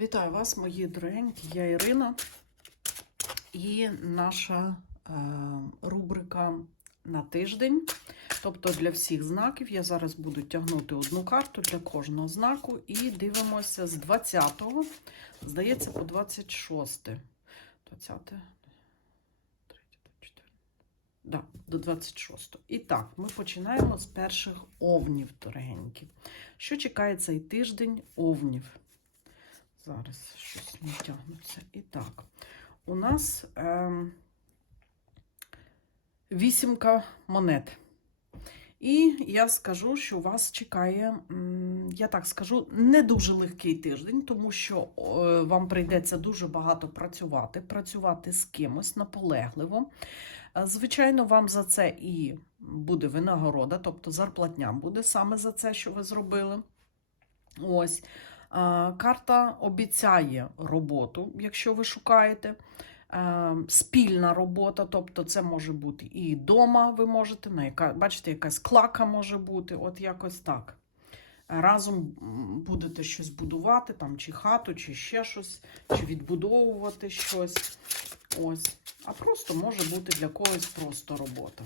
Вітаю вас, мої дорогенькі, я Ірина. І наша е, рубрика на тиждень. Тобто для всіх знаків я зараз буду тягнути одну карту для кожного знаку і дивимося з 20, здається, по 26. 20, 3, 4. Да, до 26. І так, ми починаємо з перших овнів, дорогенькі. Що чекає цей тиждень овнів? Зараз щось не тягнуться. І так, у нас ем, вісімка монет. І я скажу, що вас чекає, я так скажу, не дуже легкий тиждень, тому що е, вам прийдеться дуже багато працювати, працювати з кимось наполегливо. Е, Звичайно, вам за це і буде винагорода, тобто зарплатня буде саме за це, що ви зробили. Ось. А, Карта обіцяє роботу, якщо ви шукаєте. Е, Спільна робота, тобто це може бути і вдома ви можете, на яка, бачите, якась клака може бути, от якось так. Разом будете щось будувати, там, чи хату, чи ще щось, чи відбудовувати щось. Ось. А просто може бути для когось просто робота.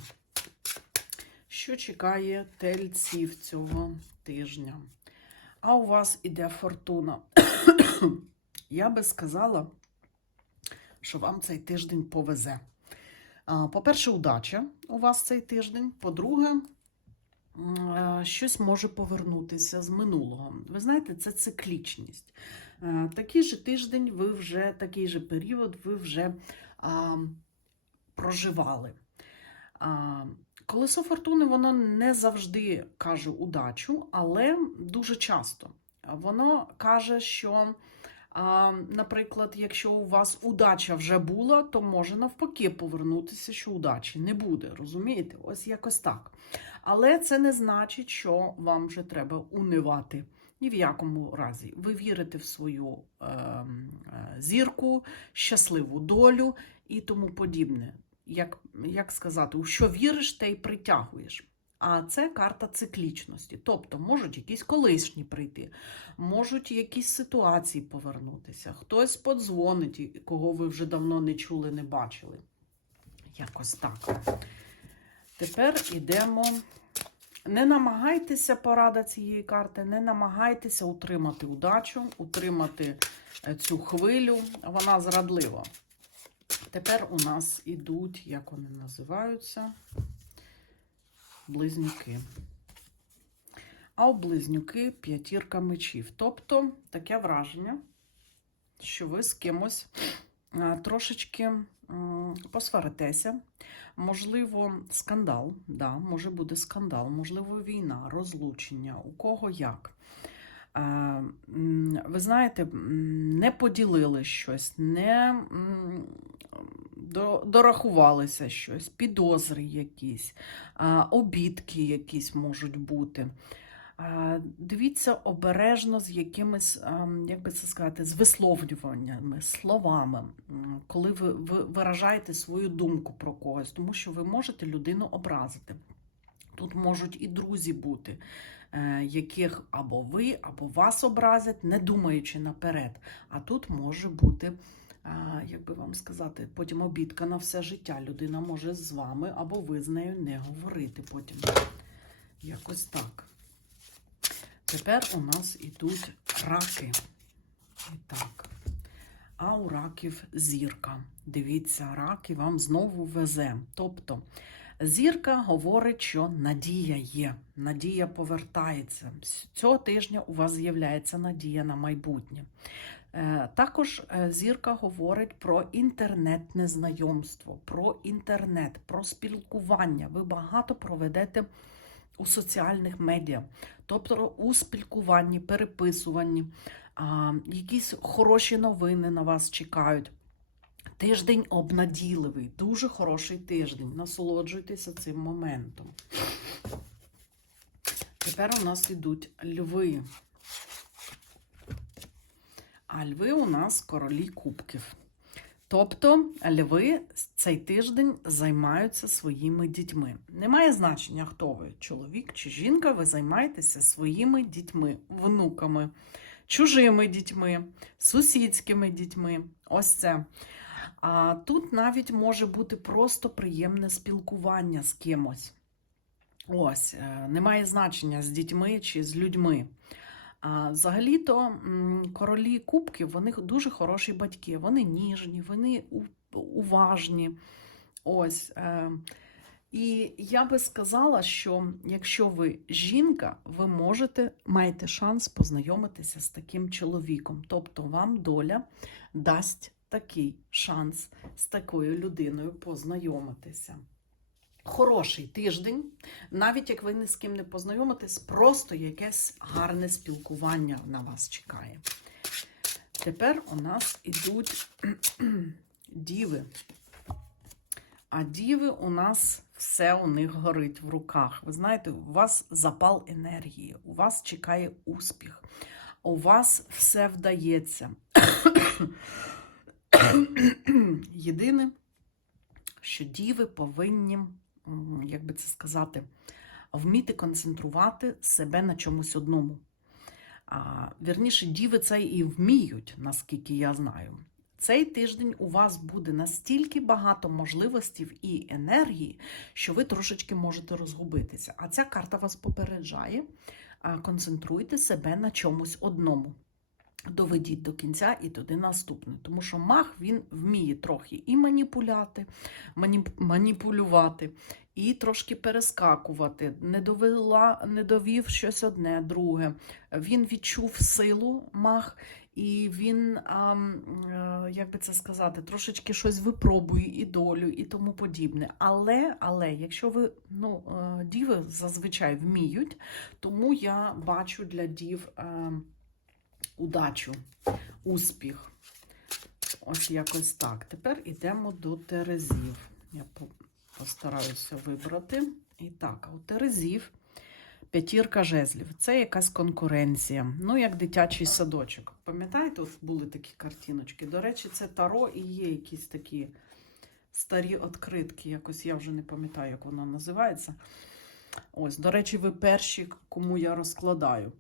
Що чекає тельців цього тижня? А у вас іде фортуна. Я би сказала, що вам цей тиждень повезе. По-перше, удача у вас цей тиждень. По-друге, е, щось може повернутися з минулого. Ви знаєте, це циклічність. Е, Такий же тиждень, ви вже, такий же період ви вже а, проживали. А, Колесо фортуни воно не завжди каже удачу, але дуже часто. Воно каже, що, наприклад, якщо у вас удача вже була, то може навпаки повернутися, що удачі не буде. Розумієте? Ось якось так. Але це не значить, що вам вже треба унивати. Ні в якому разі. Ви вірите в свою е, е, зірку, щасливу долю і тому подібне як, як сказати, у що віриш, те й притягуєш. А це карта циклічності. Тобто можуть якісь колишні прийти, можуть якісь ситуації повернутися, хтось подзвонить, кого ви вже давно не чули, не бачили. Якось так. Тепер йдемо. Не намагайтеся порада цієї карти, не намагайтеся утримати удачу, утримати е, цю хвилю. Вона зрадлива. Тепер у нас ідуть, як вони називаються, близнюки. А у близнюки п'ятірка мечів. Тобто таке враження, що ви з кимось а, трошечки посваритеся. Можливо, скандал, да, може буде скандал, можливо, війна, розлучення, у кого як. Е, Ви знаєте, не поділили щось, не дорахувалися щось, підозри якісь, обідки якісь можуть бути. Дивіться обережно з якимись, як би це сказати, з висловлюваннями, словами, коли ви, ви виражаєте свою думку про когось, тому що ви можете людину образити. Тут можуть і друзі бути, е, яких або ви, або вас образять, не думаючи наперед. А тут може бути, як би вам сказати, потім обідка на все життя. Людина може з вами або ви з нею не говорити потім. Якось так. Тепер у нас ідуть раки. І так. А у раків зірка. Дивіться, раки вам знову везе. Тобто зірка говорить, що надія є, надія повертається. Цього тижня у вас з'являється надія на майбутнє. Е, Також е, зірка говорить про інтернетне знайомство, про інтернет, про спілкування. Ви багато проведете у соціальних медіа, тобто у спілкуванні, переписуванні, якісь хороші новини на вас чекають. Тиждень обнадійливий, дуже хороший тиждень. Насолоджуйтеся цим моментом. Тепер у нас йдуть льви. А льви у нас королі кубків. Тобто льви цей тиждень займаються своїми дітьми. Немає значення, хто ви, чоловік чи жінка, ви займаєтеся своїми дітьми, внуками. чужими дітьми, сусідськими дітьми. Ось це. А тут навіть може бути просто приємне спілкування з кимось. Ось, е, немає значення з дітьми чи з людьми. А взагалі-то королі кубків, вони дуже хороші батьки, вони ніжні, вони уважні. Ось. Е, і я би сказала, що якщо ви жінка, ви можете маєте шанс познайомитися з таким чоловіком. Тобто вам доля дасть такий шанс з такою людиною познайомитися. Хороший тиждень, навіть як ви ні з ким не познайомитесь, просто якесь гарне спілкування на вас чекає. Тепер у нас ідуть діви. А діви у нас все у них горить в руках. Ви знаєте, у вас запал енергії, у вас чекає успіх, у вас все вдається. Єдине, що діви повинні, як би це сказати, вміти концентрувати себе на чомусь одному. А, вірніше, діви це і вміють, наскільки я знаю. Цей тиждень у вас буде настільки багато можливостей і енергії, що ви трошечки можете розгубитися. А ця карта вас попереджає. Концентруйте себе на чомусь одному. Доведіть до кінця і туди наступне. Тому що маг він вміє трохи і маніпуляти, маніп- маніпулювати, і трошки перескакувати. Не, довела, не довів щось одне, друге. Він відчув силу маг, і він, а, е, як би це сказати, трошечки щось випробує і долю, і тому подібне. Але, але якщо ви ну, е, діви зазвичай вміють, тому я бачу для дів. Удачу, успіх. Ось якось так. Tепер йдемо до Терезів. Я постараюся вибрати. І так, у Терезів п'ятірка жезлів. Це якась конкуренція. Ну, як дитячий садочок. Пам'ятаєте, от були такі картиночки. До речі, це таро і є якісь такі старі відкритки. Якось я вже не пам'ятаю, як вона називається. Ось, до речі, ви перші, кому я розкладаю.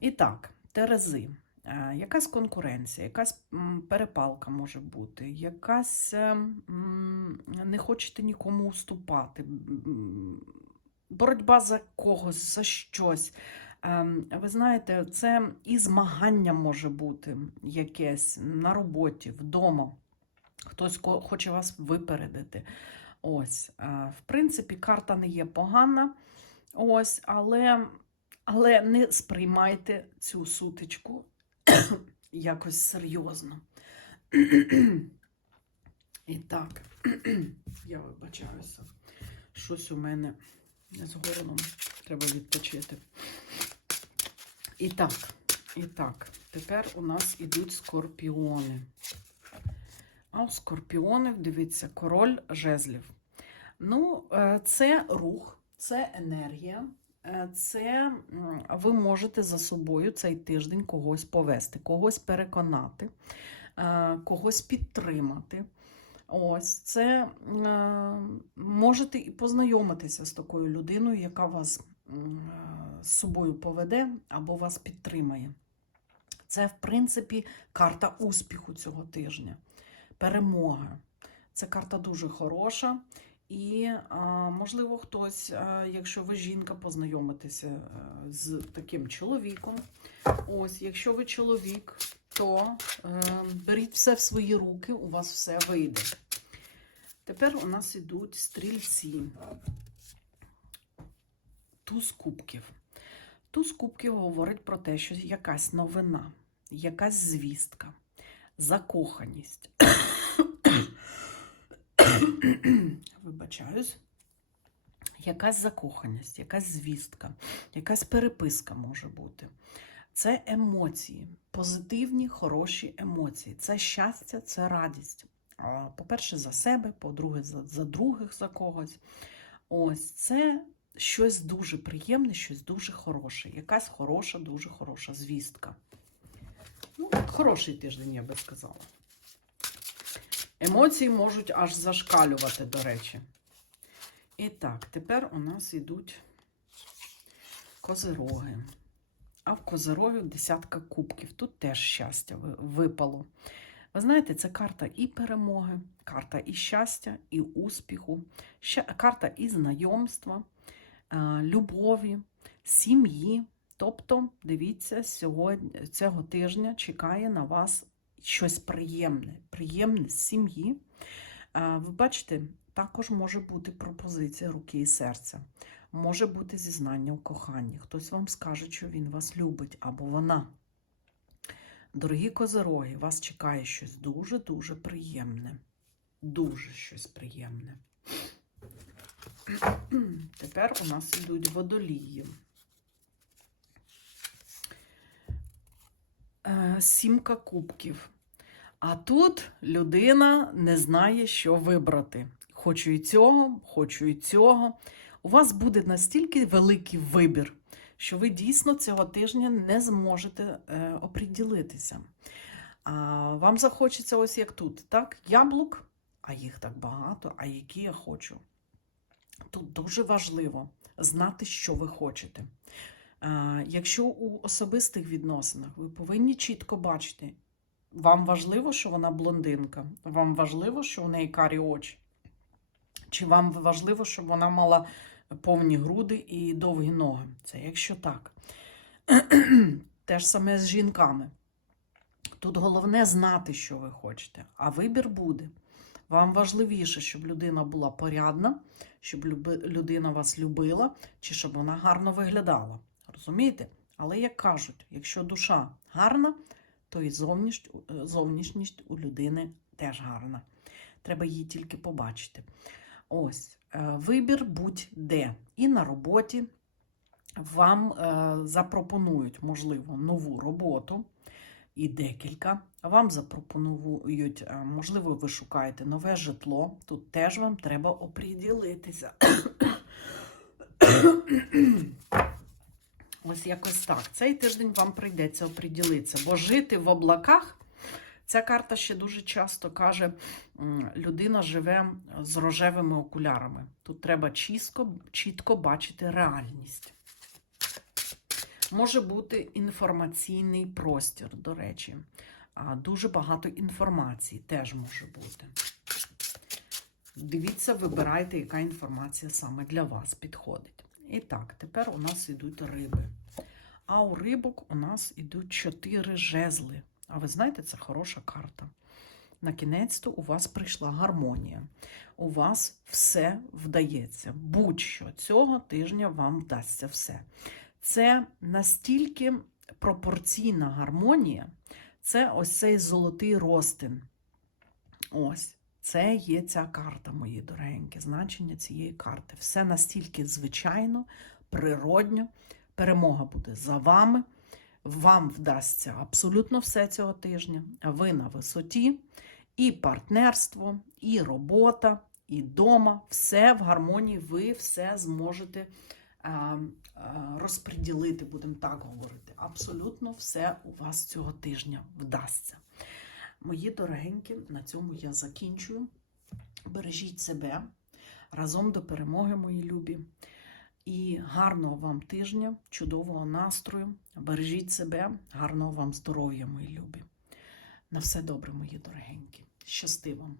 І так, Терези. Е, Якась конкуренція, якась перепалка може бути, якась е, не хочете нікому уступати, боротьба за когось, за щось. Ем, Ви знаєте, це і змагання може бути якесь на роботі, вдома. Хтось хоче вас випередити. Ось, е, в принципі, карта не є погана. Ось, але, але не сприймайте цю сутичку якось серйозно. І так, я вибачаюся. Щось у мене з горлом. Треба відпочити. І так, і так, тепер у нас ідуть скорпіони. А у скорпіонів, дивіться, король жезлів. Ну, е, це рух, це енергія. Е, Це ви можете за собою цей тиждень когось повести, когось переконати, е, когось підтримати. Ось це е, можете і познайомитися з такою людиною, яка вас з собою поведе або вас підтримає. Це, в принципі, карта успіху цього тижня, перемога. Це карта дуже хороша. І, можливо, хтось, якщо ви жінка, познайомитеся е, з таким чоловіком. Ось, якщо ви чоловік, то е, беріть все в свої руки, у вас все вийде. Тепер у нас ідуть стрільці. Туз кубків. Туз кубків говорить про те, що якась новина, якась звістка, закоханість. Вибачаюсь. Якась закоханість, якась звістка, якась переписка може бути. Це емоції, позитивні, хороші емоції. Це щастя, це радість. По-перше, за себе, по-друге, за, за других, за когось. Ось це щось дуже приємне, щось дуже хороше. Якась хороша, дуже хороша звістка. Ну, хороший тиждень, я би сказала. Емоції можуть аж зашкалювати, до речі. І так, тепер у нас йдуть козироги. а в Козирогів десятка кубків. Тут теж щастя випало. Ви знаєте, це карта і перемоги, карта і щастя, і успіху, карта і знайомства, е, любові, сім'ї. Тобто, дивіться, сьогодні, цього тижня чекає на вас щось приємне, приємне з сім'ї. Ви бачите, також може бути пропозиція руки і серця. Може бути зізнання у коханні. Хтось вам скаже, що він вас любить або вона. Дорогі козироги, вас чекає щось дуже-дуже приємне. Дуже щось приємне. Тепер у нас йдуть водолії. Е, Сімка кубків. А тут людина не знає, що вибрати. Хочу і цього, хочу і цього. У вас буде настільки великий вибір, що ви дійсно цього тижня не зможете е, оприділитися. А вам захочеться ось як тут, так? Яблук, а їх так багато, а які я хочу. Тут дуже важливо знати, що ви хочете. Якщо у особистих відносинах ви повинні чітко бачити, вам важливо, що вона блондинка, вам важливо, що у неї карі очі, чи вам важливо, щоб вона мала повні груди і довгі ноги. Це якщо так. Те ж саме з жінками. Тут головне знати, що ви хочете, а вибір буде. Вам важливіше, щоб людина була порядна, щоб людина вас любила, чи щоб вона гарно виглядала. Розумієте? Але як кажуть, якщо душа гарна, то і е, зовнішність у людини теж гарна. Треба її тільки побачити. Ось, е, вибір будь-де. І на роботі вам е, запропонують, можливо, нову роботу і декілька. Вам запропонують, можливо, ви шукаєте нове житло. Тут теж вам треба оприділитися. Ось якось так. Цей тиждень вам прийдеться оприділитися, бо жити в облаках. Ця карта ще дуже часто каже, людина живе з рожевими окулярами. Тут треба чітко, чітко бачити реальність. Може бути інформаційний простір, до речі. Дуже багато інформації теж може бути. Дивіться, вибирайте, яка інформація саме для вас підходить. І так, тепер у нас йдуть риби. А у рибок у нас йдуть чотири жезли. А ви знаєте, це хороша карта. На кінець-то у вас прийшла гармонія. У вас все вдається. Будь-що цього тижня вам вдасться все. Це настільки пропорційна гармонія, це ось цей золотий розтин. Ось. Це є ця карта, мої дорогенькі, значення цієї карти. Все настільки звичайно, природньо. Перемога буде за вами. Вам вдасться абсолютно все цього тижня. Ви на висоті, і партнерство, і робота, і дома. Все в гармонії, ви все зможете розподілити, будемо так говорити. Абсолютно все у вас цього тижня вдасться. Мої дорогенькі, на цьому я закінчую. Бережіть себе разом до перемоги, мої любі. І гарного вам тижня, чудового настрою. Бережіть себе, гарного вам здоров'я, мої любі. На все добре, мої дорогенькі. Щасти вам!